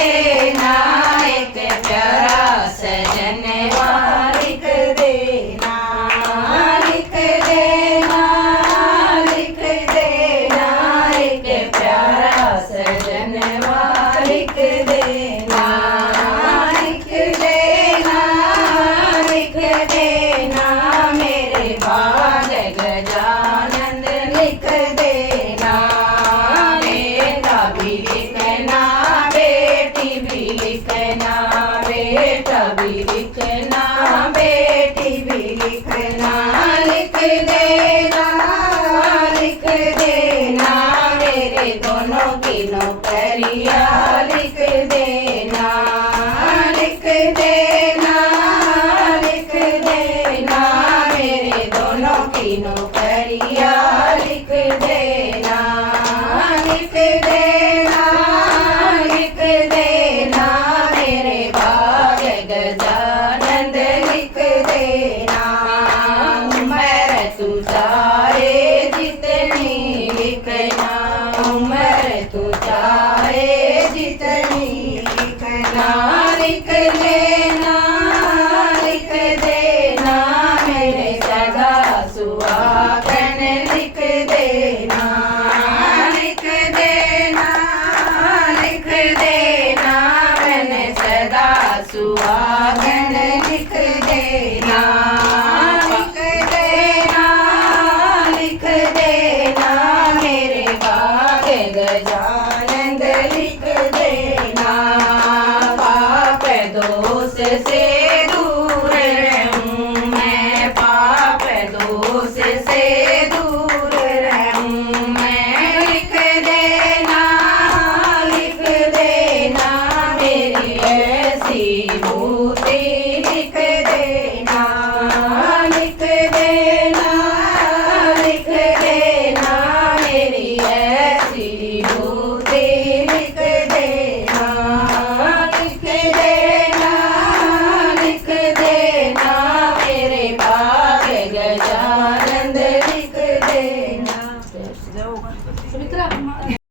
देना एक प्यारा सजनवा लिख देना लिख देना लिख देना एक प्यारा सजनवा लिख देना लिख देना लिख देना मेरे बाल गजानंद लिख देना बेटा भी लिखना बेटी भी लिखना बेटा भी लिखना बेटी भी लिखना लिख देना लिख देना मेरे दोनों की नौकरिया लिख देना लिख देना लिख देना मेरे दोनों की नौकरिया लिख देना लिख देना लिख देना मेरे बाग गजानंद लिख देना उम्र तू चाहे जितनी लिखना उम्र तू चाहे जितनी